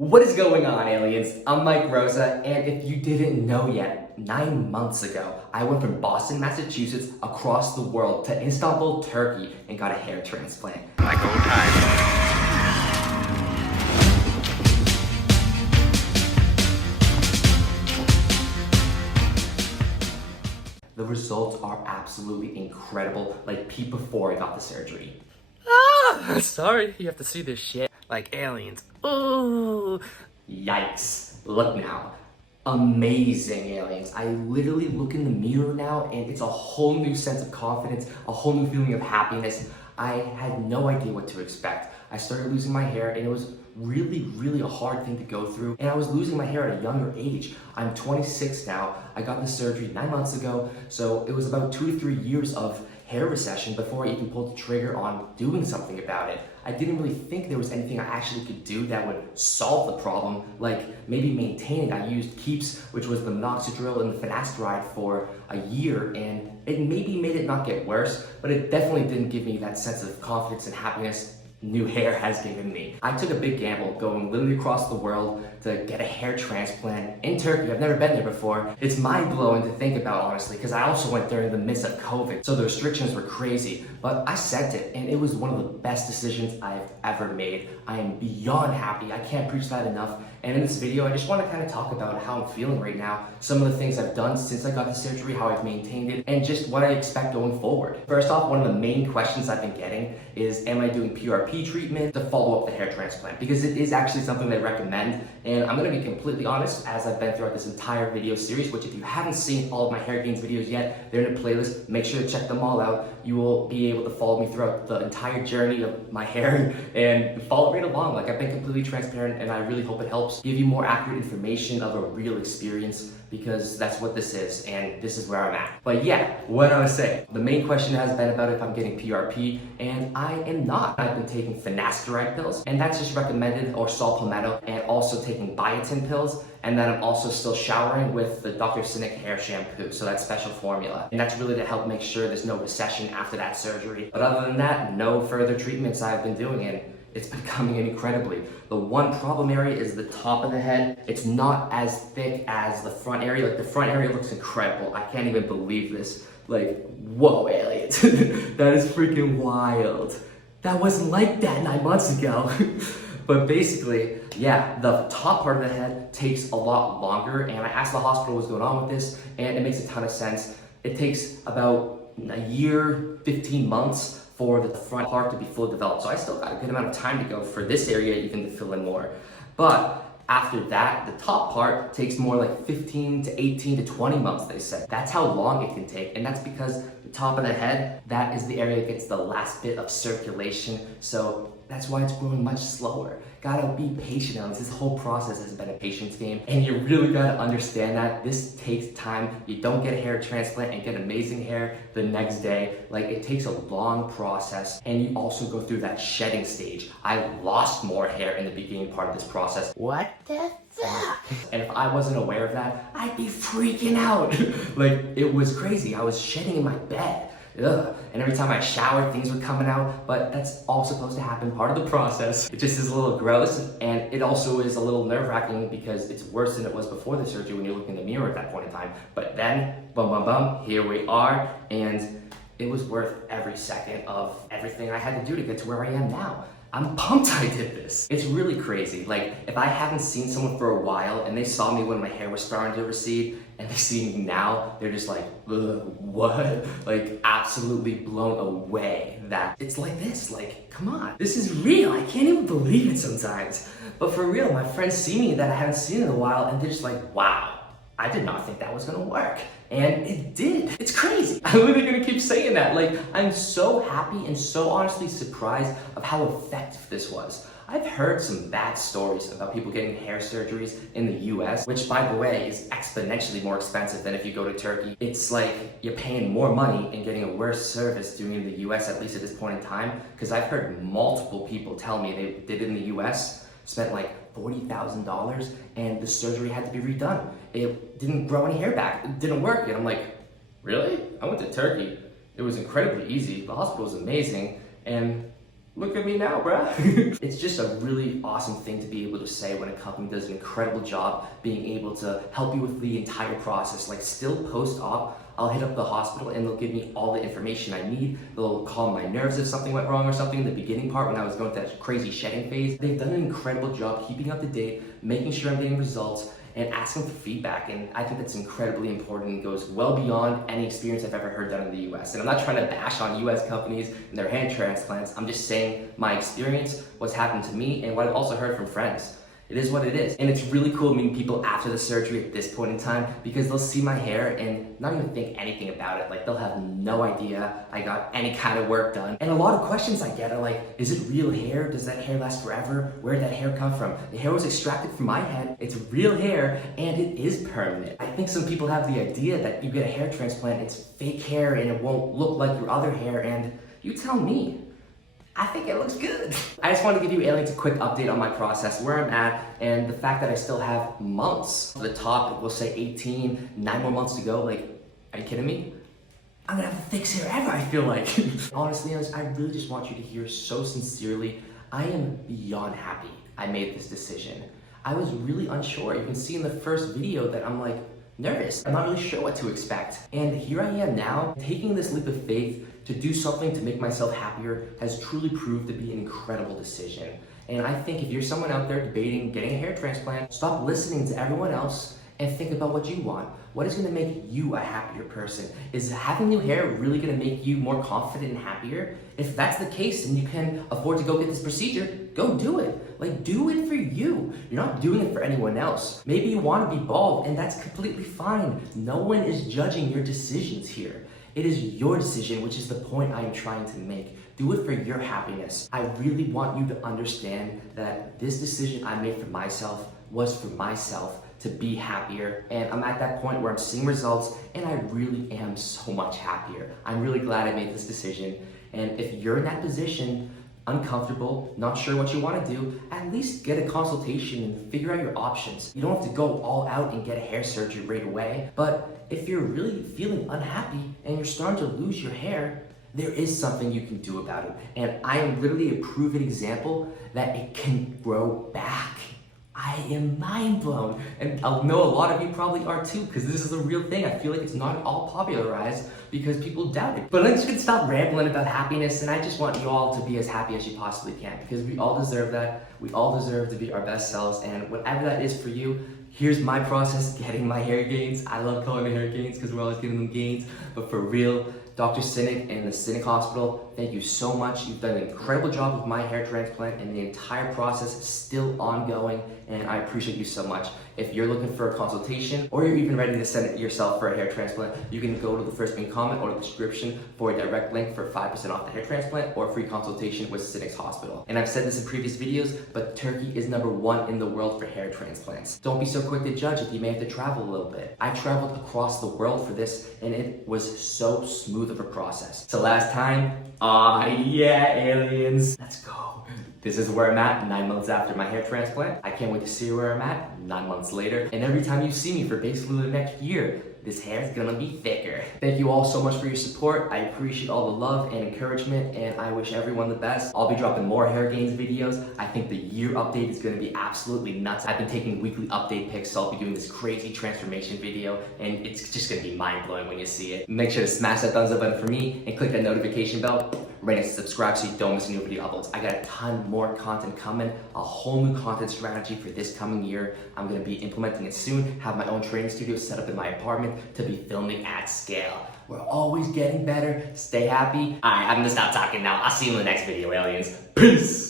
What is going on, aliens? I'm Mike Rosa, and if you didn't know yet, 9 months ago, I went from Boston, Massachusetts, across the world to Istanbul, Turkey, and got a hair transplant. Like old times. The results are absolutely incredible, like peak before I got the surgery. Sorry, you have to see this shit. Like aliens. Ooh. Yikes. Look now. Amazing aliens. I literally look in the mirror now and it's a whole new sense of confidence, a whole new feeling of happiness. I had no idea what to expect. I started losing my hair and it was really a hard thing to go through, and I was losing my hair at a younger age. I'm 26 now. I got the surgery 9 months ago, so it was about 2 to 3 years of hair recession before I even pulled the trigger on doing something about it. I didn't really think there was anything I actually could do that would solve the problem, like maybe maintain it. I used Keeps, which was the minoxidil and the finasteride, for a year, and it maybe made it not get worse, but it definitely didn't give me that sense of confidence and happiness new hair has given me. I took a big gamble going literally across the world to get a hair transplant in Turkey. I've never been there before. It's mind-blowing to think about, honestly, because I also went during the midst of COVID, so the restrictions were crazy, but I sent it, and it was one of the best decisions I've ever made. I am beyond happy. I can't preach that enough, and in this video, I just want to kind of talk about how I'm feeling right now, some of the things I've done since I got the surgery, how I've maintained it, and just what I expect going forward. First off, one of the main questions I've been getting is, am I doing PRP treatment to follow up the hair transplant? Because it is actually something they recommend, and I'm going to be completely honest, as I've been throughout this entire video series, which if you haven't seen all of my hair gains videos yet, they're in a playlist. Make sure to check them all out. You will be able to follow me throughout the entire journey of my hair and follow right along. Like, I've been completely transparent, and I really hope it helps give you more accurate information of a real experience, because that's what this is, and this is where I'm at. But yeah, what I was saying, the main question has been about if I'm getting PRP, and I am not. I've been taking finasteride pills, and that's just recommended, or saw palmetto, and also taking biotin pills, and then I'm also still showering with the Dr. Cinik hair shampoo, so that's special formula. And that's really to help make sure there's no recession after that surgery. But other than that, no further treatments I've been doing, and it's been coming in incredibly. The one problem area is the top of the head. It's not as thick as the front area. Like, the front area looks incredible. I can't even believe this. Like, whoa, aliens. That is freaking wild. That wasn't like that 9 months ago. But basically, yeah, the top part of the head takes a lot longer, and I asked the hospital what's going on with this, and it makes a ton of sense. It takes about a year, 15 months for the front part to be fully developed. So I still got a good amount of time to go for this area even to fill in more. But after that, the top part takes more like 15 to 18 to 20 months, they said. That's how long it can take, and that's because the top of the head, that is the area that gets the last bit of circulation, so that's why it's growing much slower. Gotta be patient on this. This whole process has been a patience game, and you really gotta understand that this takes time. You don't get a hair transplant and get amazing hair the next day. Like, it takes a long process, and you also go through that shedding stage. I lost more hair in the beginning part of this process. What the fuck? And if I wasn't aware of that, I'd be freaking out. Like, it was crazy. I was shedding in my bed. Ugh. And every time I showered, things were coming out, but that's all supposed to happen, part of the process. It just is a little gross, and it also is a little nerve-wracking because it's worse than it was before the surgery when you look in the mirror at that point in time. But then, here we are, and it was worth every second of everything I had to do to get to where I am now. I'm pumped I did this. It's really crazy. Like, if I haven't seen someone for a while and they saw me when my hair was starting to recede and they see me now, they're just like, ugh, what? Like, absolutely blown away that it's like this. Like, come on, this is real. I can't even believe it sometimes. But for real, my friends see me that I haven't seen in a while, and they're just like, wow, I did not think that was gonna work. And it did. It's crazy. I'm literally gonna keep saying that. Like, I'm so happy and so honestly surprised of how effective this was. I've heard some bad stories about people getting hair surgeries in the US, which, by the way, is exponentially more expensive than if you go to Turkey. It's like you're paying more money and getting a worse service doing it in the US, at least at this point in time, because I've heard multiple people tell me they did it in the US, spent like $40,000, and the surgery had to be redone. It didn't grow any hair back. It didn't work. And I'm like, really? I went to Turkey. It was incredibly easy. The hospital was amazing, and look at me now, bruh. It's just a really awesome thing to be able to say when a company does an incredible job being able to help you with the entire process. Like still post-op, I'll hit up the hospital and they'll give me all the information I need. They'll calm my nerves if something went wrong or something in the beginning part when I was going through that crazy shedding phase. They've done an incredible job keeping up to date, making sure I'm getting results, and asking for feedback. And I think that's incredibly important and goes well beyond any experience I've ever heard done in the US. And I'm not trying to bash on US companies and their hair transplants. I'm just saying my experience, what's happened to me, and what I've also heard from friends. It is what it is. And it's really cool meeting people after the surgery at this point in time because they'll see my hair and not even think anything about it. Like they'll have no idea I got any kind of work done. And a lot of questions I get are like, is it real hair? Does that hair last forever? Where did that hair come from? The hair was extracted from my head. It's real hair and it is permanent. I think some people have the idea that you get a hair transplant, it's fake hair and it won't look like your other hair, and you tell me. I think it looks good. I just want to give you aliens a quick update on my process, where I'm at, and the fact that I still have months. To the top, we'll say 18, 9 more months to go. Like, are you kidding me? I'm gonna have the thickest hair ever, I feel like. Honestly, I really just want you to hear so sincerely, I am beyond happy I made this decision. I was really unsure. You can see in the first video that I'm like, nervous. I'm not really sure what to expect. And here I am now, taking this leap of faith to do something to make myself happier has truly proved to be an incredible decision. And I think if you're someone out there debating getting a hair transplant, stop listening to everyone else and think about what you want. What is gonna make you a happier person? Is having new hair really gonna make you more confident and happier? If that's the case and you can afford to go get this procedure, go do it. Like, do it for you. You're not doing it for anyone else. Maybe you wanna be bald and that's completely fine. No one is judging your decisions here. It is your decision, which is the point I am trying to make. Do it for your happiness. I really want you to understand that this decision I made for myself was for myself to be happier. And I'm at that point where I'm seeing results and I really am so much happier. I'm really glad I made this decision. And if you're in that position, uncomfortable, not sure what you want to do, at least get a consultation and figure out your options. You don't have to go all out and get a hair surgery right away, but if you're really feeling unhappy and you're starting to lose your hair, there is something you can do about it. And I am literally a proven example that it can grow back. I am mind blown. And I know a lot of you probably are too, because this is a real thing. I feel like it's not all popularized because people doubt it. But I'm just gonna stop rambling about happiness, and I just want you all to be as happy as you possibly can, because we all deserve that. We all deserve to be our best selves, and whatever that is for you, here's my process getting my hair gains. I love calling them hair gains because we're always getting them gains, but for real, Dr. Cinik and the Cinik Hospital, thank you so much. You've done an incredible job with my hair transplant, and the entire process is still ongoing, and I appreciate you so much. If you're looking for a consultation, or you're even ready to send it yourself for a hair transplant, you can go to the first pinned comment or the description for a direct link for 5% off the hair transplant or a free consultation with Cinik's Hospital. And I've said this in previous videos, but Turkey is #1 in the world for hair transplants. Don't be so quick to judge if you may have to travel a little bit. I traveled across the world for this, and it was so smooth of a process. So last time, yeah, aliens. Let's go. This is where I'm at 9 months after my hair transplant. I can't wait to see where I'm at 9 months later. And every time you see me for basically the next year, this hair is gonna be thicker. Thank you all so much for your support. I appreciate all the love and encouragement, and I wish everyone the best. I'll be dropping more hair gains videos. I think the year update is gonna be absolutely nuts. I've been taking weekly update pics, so I'll be doing this crazy transformation video, and it's just gonna be mind-blowing when you see it. Make sure to smash that thumbs up button for me and click that notification bell. Right next to subscribe so you don't miss a new video uploads. I got a ton more content coming, a whole new content strategy for this coming year. I'm gonna be implementing it soon, have my own training studio set up in my apartment to be filming at scale. We're always getting better. Stay happy. All right, I'm gonna stop talking now. I'll see you in the next video, aliens. Peace.